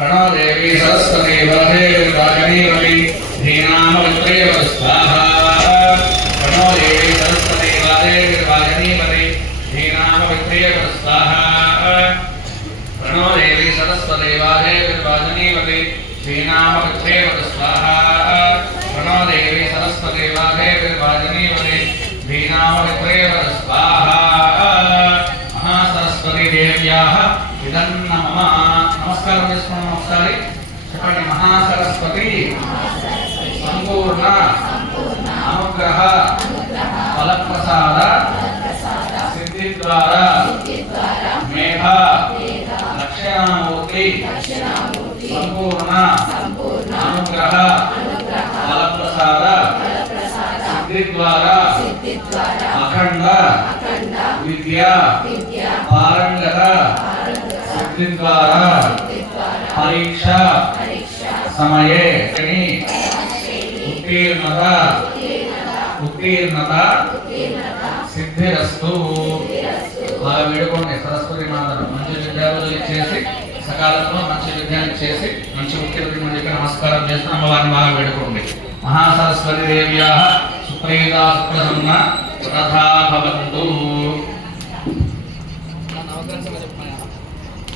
ప్రణోదేవీ సరస్వతి వరదేవి రాజనీవలి ధీనామత్రయవ స్వాహ ప్రణోదేవీ సరస్వతి వరదేవి రాజనీవలి ధీనామత్రయవ ఇదన్న మమ నమస్కారం చేసుకున్నాం ఒకసారి చెప్పండి మహాసరస్వతి సంపూర్ణ అనుగ్రహ ఫలప్రసాద సిద్ధి ద్వారా మేధ లక్షణామూర్తి సంపూర్ణ అనుగ్రహ ఫలప్రసాద సిద్ధి ద్వారా అఖండ విద్య పారంగత సిద్ధి ద్వారా పరీక్ష సమయే ఉత్తీర్ణత ఉత్తీర్ణత సిద్ధిరస్తు. బాగా వేడుకోండి. సరస్వతి మాతను మంచి విద్యార్థులు ఇచ్చేసి సకాలంలో మంచి విద్యాన్ని ఇచ్చేసి మంచి ఉత్తీర్ణత చెప్పి నమస్కారం చేసిన అమ్మవారిని బాగా వేడుకోండి. మహాసరస్వతి దేవ్యా సుప్రీతా సుప్రసన్న తథా భవంతు